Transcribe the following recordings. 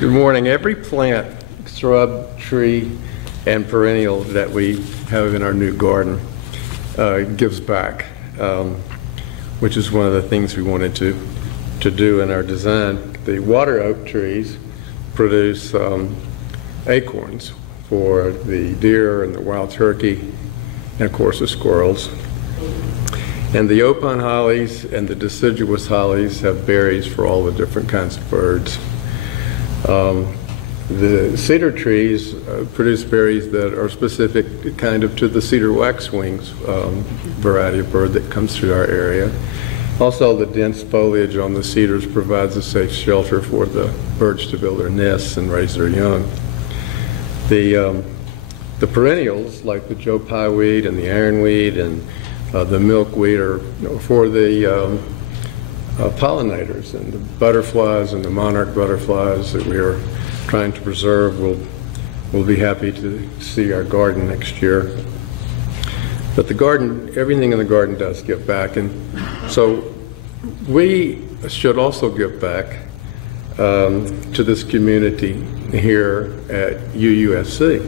Good morning. Every plant, shrub, tree, and perennial that we have in our new garden gives back, which is one of the things we wanted to do in our design. The water oak trees produce acorns for the deer and the wild turkey, and of course the squirrels. And the opine hollies and the deciduous hollies have berries for all the different kinds of birds. The cedar trees produce berries that are specific kind of to the cedar waxwings variety of bird that comes through our area. Also, the dense foliage on the cedars provides a safe shelter for the birds to build their nests and raise their young. The perennials, like the Joe Pye weed and the ironweed and the milkweed, are for the pollinators, and the butterflies and the monarch butterflies that we are trying to preserve will be happy to see our garden next year. But the garden, everything in the garden does give back, and so we should also give back to this community here at UUFC,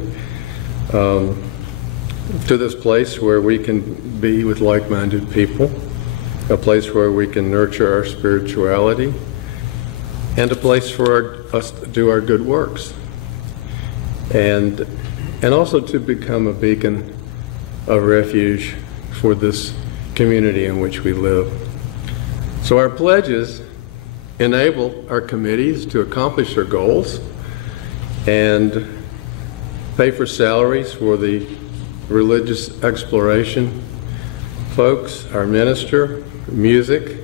to this place where we can be with like-minded people, a place where we can nurture our spirituality, and a place for us to do our good works, and also to become a beacon of refuge for this community in which we live. So our pledges enable our committees to accomplish their goals and pay for salaries for the religious exploration folks, our minister, music,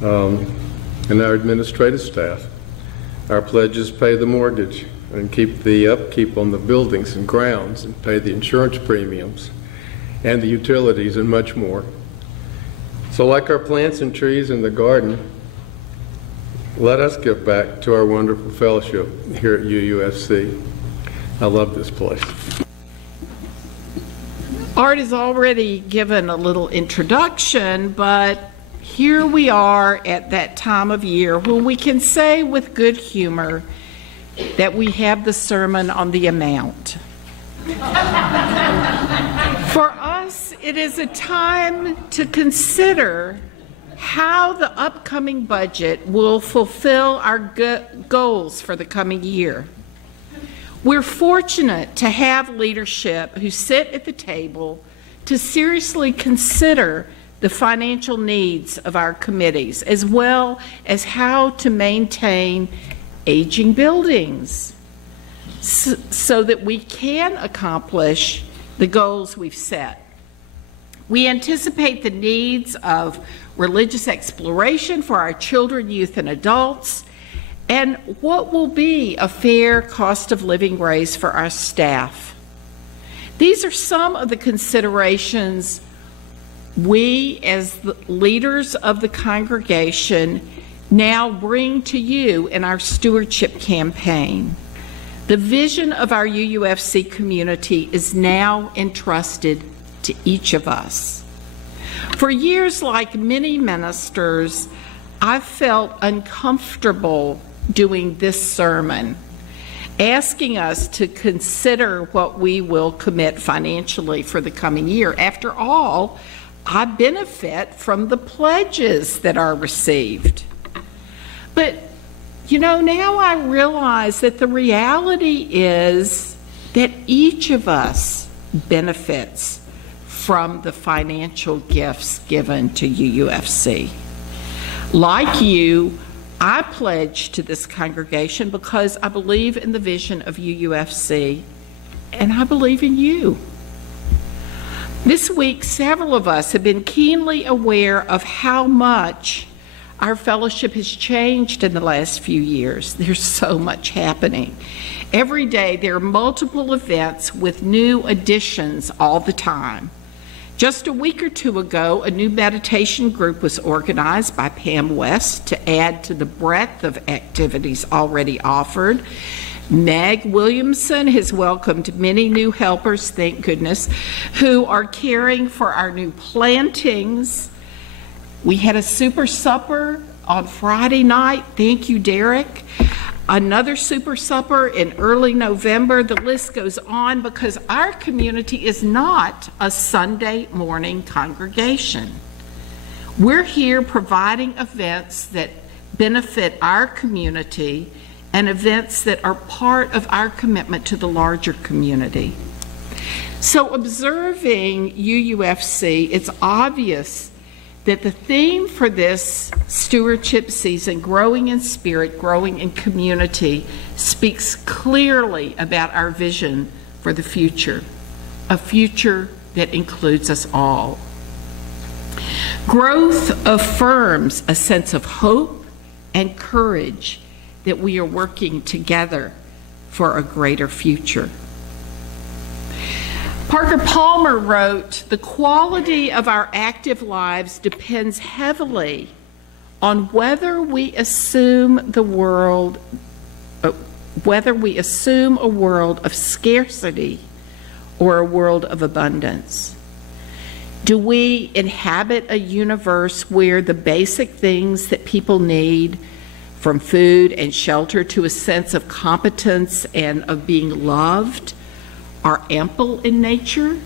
and our administrative staff. Our pledges pay the mortgage and keep the upkeep on the buildings and grounds and pay the insurance premiums and the utilities and much more. So like our plants and trees in the garden, let us give back to our wonderful fellowship here at UUFC. I love this place. Art has already given a little introduction, but here we are at that time of year when we can say with good humor that we have the Sermon on the Mount. For us, it is a time to consider how the upcoming budget will fulfill our goals for the coming year. We're fortunate to have leadership who sit at the table to seriously consider the financial needs of our committees, as well as how to maintain aging buildings so that we can accomplish the goals we've set. We anticipate the needs of religious exploration for our children, youth, and adults, and what will be a fair cost of living raise for our staff. These are some of the considerations we, as the leaders of the congregation, now bring to you in our stewardship campaign. The vision of our UUFC community is now entrusted to each of us. For years, like many ministers, I've felt uncomfortable doing this sermon, asking us to consider what we will commit financially for the coming year. After all, I benefit from the pledges that are received. But, now I realize that the reality is that each of us benefits from the financial gifts given to UUFC. Like you, I pledge to this congregation because I believe in the vision of UUFC, and I believe in you. This week, several of us have been keenly aware of how much our fellowship has changed in the last few years. There's so much happening. Every day, there are multiple events with new additions all the time. Just a week or two ago, a new meditation group was organized by Pam West to add to the breadth of activities already offered. Meg Williamson has welcomed many new helpers, thank goodness, who are caring for our new plantings. We had a super supper on Friday night. Thank you, Derek. another super supper in early November. The list goes on because our community is not a Sunday morning congregation. We're here providing events that benefit our community and events that are part of our commitment to the larger community. So observing UUFC, it's obvious that the theme for this stewardship season, growing in spirit, growing in community, speaks clearly about our vision for the future, a future that includes us all. Growth affirms a sense of hope and courage that we are working together for a greater future. Parker Palmer wrote, "The quality of our active lives depends heavily on whether we assume a world of scarcity or a world of abundance. Do we inhabit a universe where the basic things that people need, from food and shelter to a sense of competence and of being loved, are ample in nature?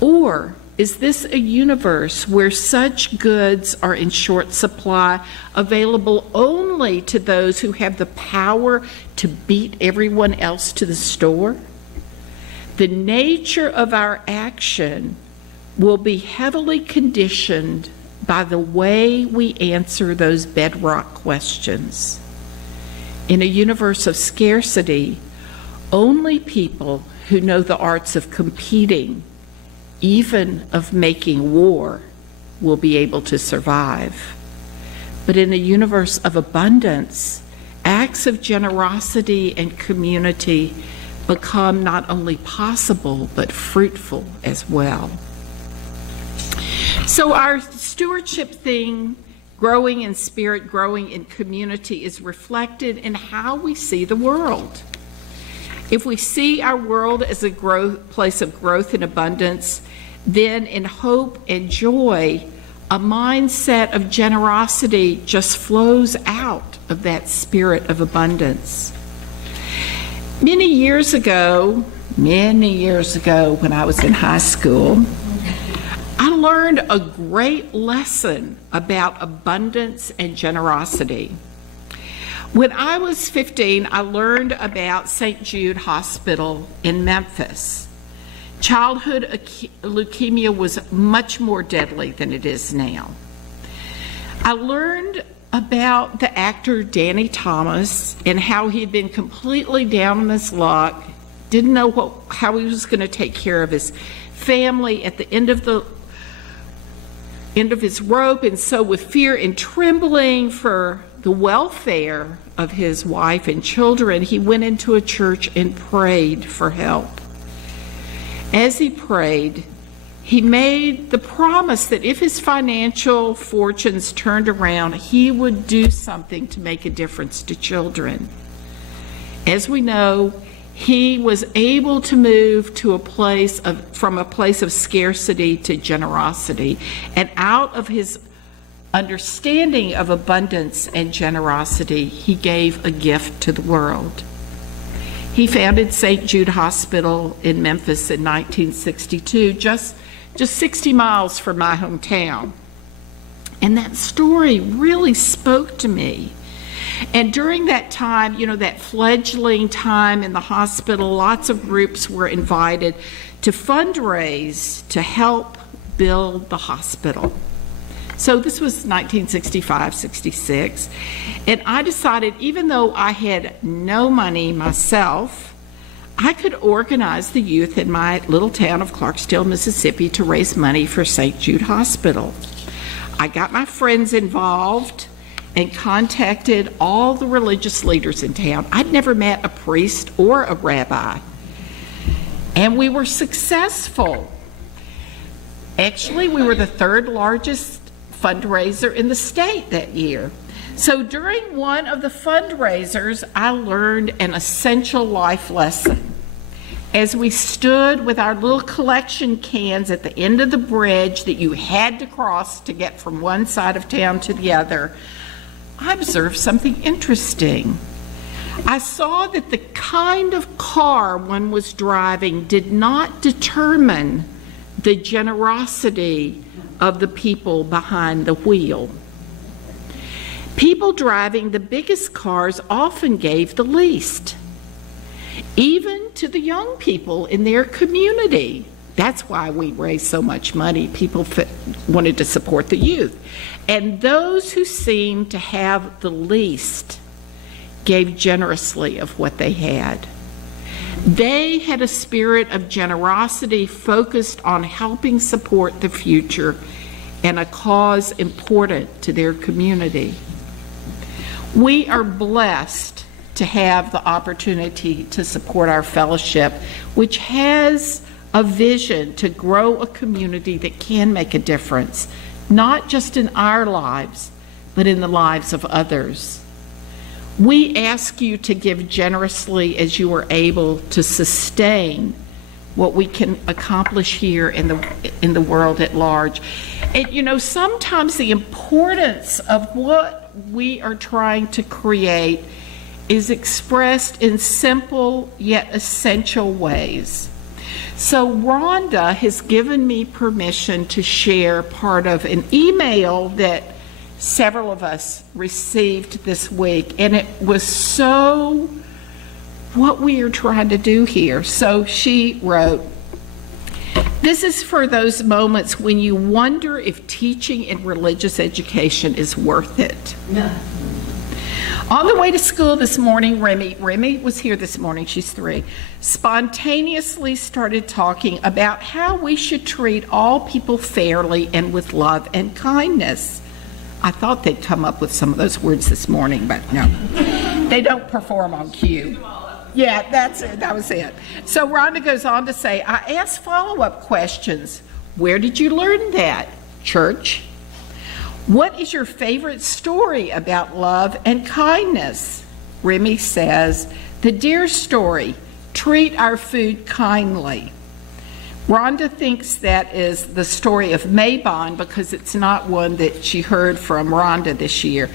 Or is this a universe where such goods are in short supply, available only to those who have the power to beat everyone else to the store? The nature of our action will be heavily conditioned by the way we answer those bedrock questions. In a universe of scarcity, only people who know the arts of competing, even of making war, will be able to survive. But in a universe of abundance, acts of generosity and community become not only possible, but fruitful as well." So our stewardship thing, growing in spirit, growing in community, is reflected in how we see the world. If we see our world as a place of growth and abundance, then in hope and joy, a mindset of generosity just flows out of that spirit of abundance. Many years ago, when I was in high school, I learned a great lesson about abundance and generosity. When I was 15, I learned about St. Jude Hospital in Memphis. Childhood leukemia was much more deadly than it is now. I learned about the actor Danny Thomas and how he had been completely down on his luck, didn't know how he was going to take care of his family at the end of his rope, and so with fear and trembling for the welfare of his wife and children, he went into a church and prayed for help. As he prayed, he made the promise that if his financial fortunes turned around, he would do something to make a difference to children. As we know, he was able to move to from a place of scarcity to generosity, and out of his understanding of abundance and generosity, he gave a gift to the world. He founded St. Jude Hospital in Memphis in 1962, just 60 miles from my hometown. And that story really spoke to me. And during that time, that fledgling time in the hospital, lots of groups were invited to fundraise to help build the hospital. So this was 1965, 66, and I decided, even though I had no money myself, I could organize the youth in my little town of Clarksdale, Mississippi, to raise money for St. Jude Hospital. I got my friends involved and contacted all the religious leaders in town. I'd never met a priest or a rabbi, and we were successful. Actually, we were the third largest fundraiser in the state that year. So during one of the fundraisers, I learned an essential life lesson. As we stood with our little collection cans at the end of the bridge that you had to cross to get from one side of town to the other, I observed something interesting. I saw that the kind of car one was driving did not determine the generosity of the people behind the wheel. People driving the biggest cars often gave the least, even to the young people in their community. That's why we raised so much money. People wanted to support the youth. And those who seemed to have the least gave generously of what they had. They had a spirit of generosity focused on helping support the future and a cause important to their community. We are blessed to have the opportunity to support our fellowship, which has a vision to grow a community that can make a difference, not just in our lives, but in the lives of others. We ask you to give generously as you are able to sustain what we can accomplish here in the world at large. And you know, sometimes the importance of what we are trying to create is expressed in simple yet essential ways. So Rhonda has given me permission to share part of an email that several of us received this week, and it was so what we are trying to do here. So she wrote, "This is for those moments when you wonder if teaching in religious education is worth it." No. On the way to school this morning, Remy was here this morning, she's 3, spontaneously started talking about how we should treat all people fairly and with love and kindness. I thought they'd come up with some of those words this morning, but no. They don't perform on cue. Yeah, that's it. That was it. So Rhonda goes on to say, I asked follow-up questions. Where did you learn that? Church. What is your favorite story about love and kindness? Remy says, the deer story, treat our food kindly. Rhonda thinks that is the story of Mabon because it's not one that she heard from Rhonda this year.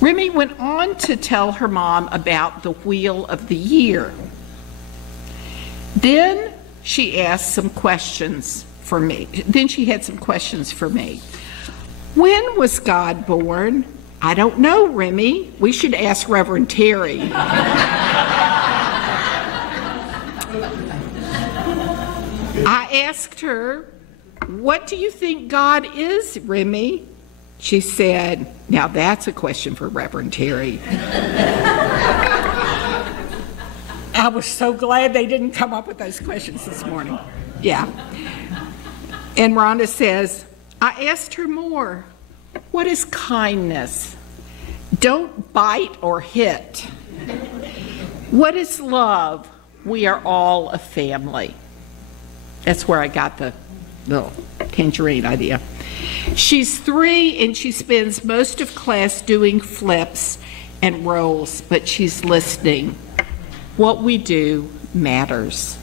Remy went on to tell her mom about the Wheel of the Year. Then she asked some questions for me. Then she had some questions for me. When was God born? I don't know, Remy. We should ask Reverend Terry. I asked her, what do you think God is, Remy? She said, now that's a question for Reverend Terry. I was so glad they didn't come up with those questions this morning. Yeah. And Rhonda says, I asked her more. What is kindness? Don't bite or hit. What is love? We are all a family. That's where I got the little tangerine idea. She's 3 and she spends most of class doing flips and rolls, but she's listening. What we do matters.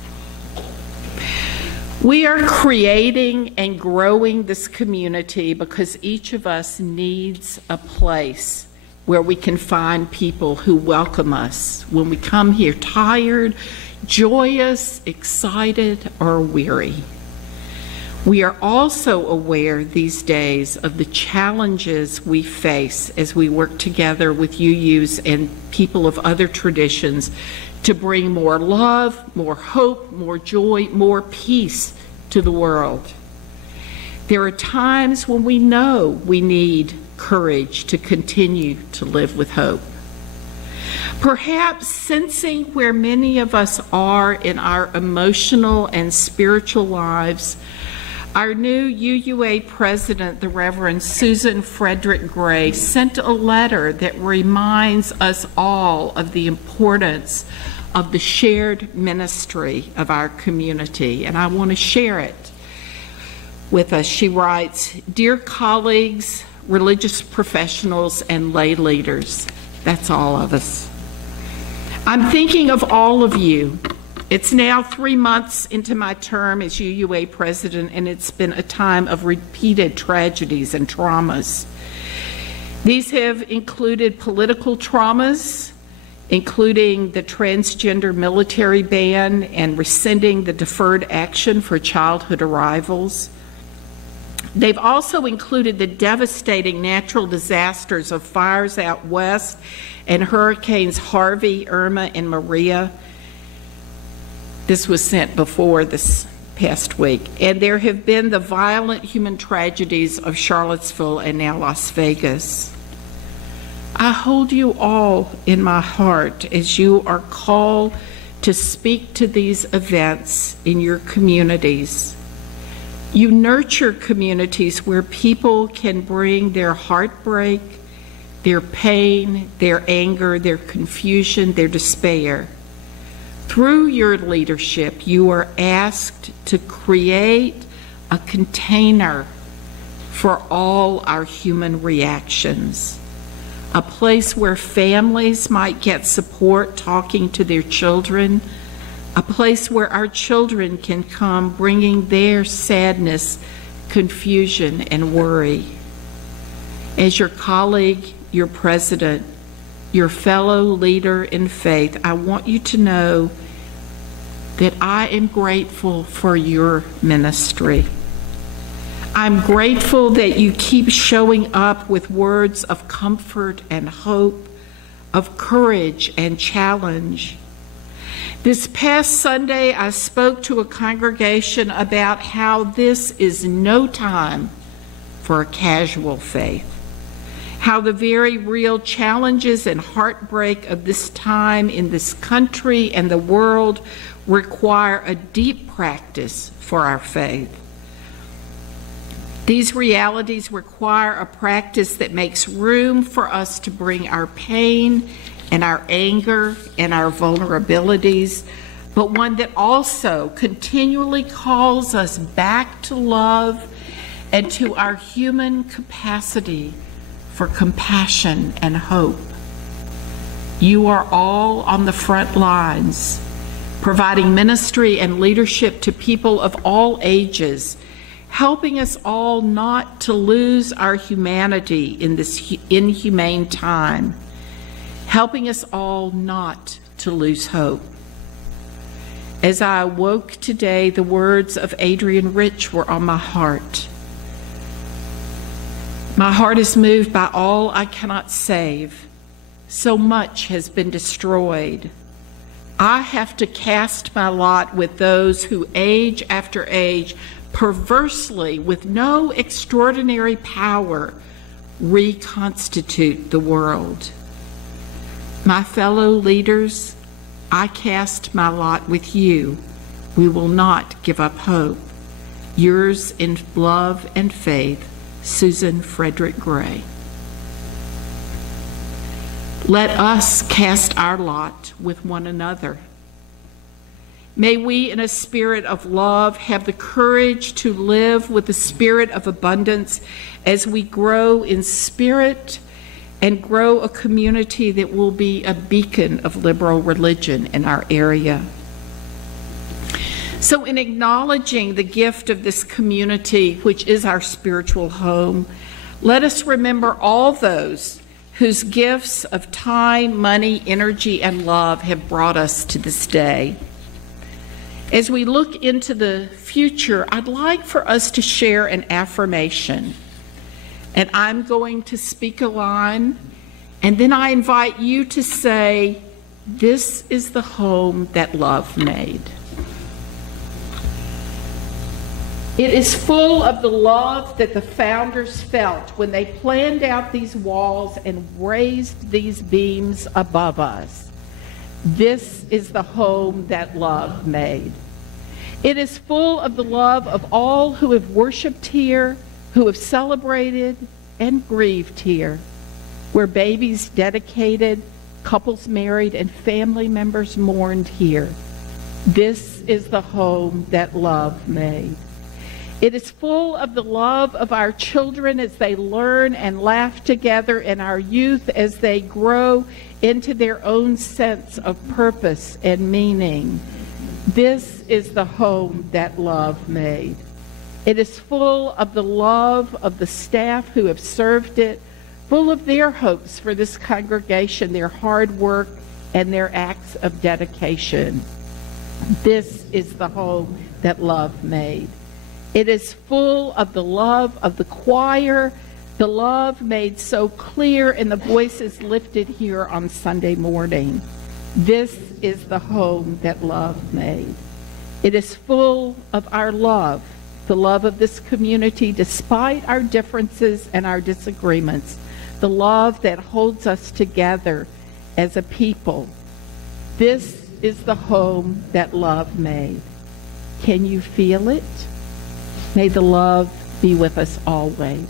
We are creating and growing this community because each of us needs a place where we can find people who welcome us when we come here tired, joyous, excited, or weary. We are also aware these days of the challenges we face as we work together with UUs and people of other traditions to bring more love, more hope, more joy, more peace to the world. There are times when we know we need courage to continue to live with hope. Perhaps sensing where many of us are in our emotional and spiritual lives, our new UUA president, the Reverend Susan Frederick Gray, sent a letter that reminds us all of the importance of the shared ministry of our community, and I want to share it with us. She writes, Dear colleagues, religious professionals, and lay leaders, that's all of us. I'm thinking of all of you. It's now 3 months into my term as UUA president, and it's been a time of repeated tragedies and traumas. These have included political traumas, including the transgender military ban and rescinding the deferred action for childhood arrivals. They've also included the devastating natural disasters of fires out west and hurricanes Harvey, Irma, and Maria. This was sent before this past week. And there have been the violent human tragedies of Charlottesville and now Las Vegas. I hold you all in my heart as you are called to speak to these events in your communities. You nurture communities where people can bring their heartbreak, their pain, their anger, their confusion, their despair. Through your leadership, you are asked to create a container for all our human reactions, a place where families might get support talking to their children, a place where our children can come bringing their sadness, confusion, and worry. As your colleague, your president, your fellow leader in faith, I want you to know that I am grateful for your ministry. I'm grateful that you keep showing up with words of comfort and hope, of courage and challenge. This past Sunday, I spoke to a congregation about how this is no time for a casual faith, how the very real challenges and heartbreak of this time in this country and the world require a deep practice for our faith. These realities require a practice that makes room for us to bring our pain and our anger and our vulnerabilities, but one that also continually calls us back to love and to our human capacity for compassion and hope. You are all on the front lines, providing ministry and leadership to people of all ages, helping us all not to lose our humanity in this inhumane time, helping us all not to lose hope. As I awoke today, the words of Adrian Rich were on my heart. My heart is moved by all I cannot save. So much has been destroyed. I have to cast my lot with those who, age after age, perversely, with no extraordinary power, reconstitute the world. My fellow leaders, I cast my lot with you. We will not give up hope. Yours in love and faith, Susan Frederick Gray. Let us cast our lot with one another. May we, in a spirit of love, have the courage to live with the spirit of abundance as we grow in spirit and grow a community that will be a beacon of liberal religion in our area. So in acknowledging the gift of this community, which is our spiritual home, let us remember all those whose gifts of time, money, energy, and love have brought us to this day. As we look into the future, I'd like for us to share an affirmation. And I'm going to speak a line, and then I invite you to say, "This is the home that love made." It is full of the love that the founders felt when they planned out these walls and raised these beams above us. This is the home that love made. It is full of the love of all who have worshiped here, who have celebrated and grieved here, where babies dedicated, couples married, and family members mourned here. This is the home that love made. It is full of the love of our children as they learn and laugh together, and our youth as they grow into their own sense of purpose and meaning. This is the home that love made. It is full of the love of the staff who have served it, full of their hopes for this congregation, their hard work, and their acts of dedication. This is the home that love made. It is full of the love of the choir, the love made so clear in the voices lifted here on Sunday morning. This is the home that love made. It is full of our love, the love of this community despite our differences and our disagreements, the love that holds us together as a people. This is the home that love made. Can you feel it? May the love be with us always.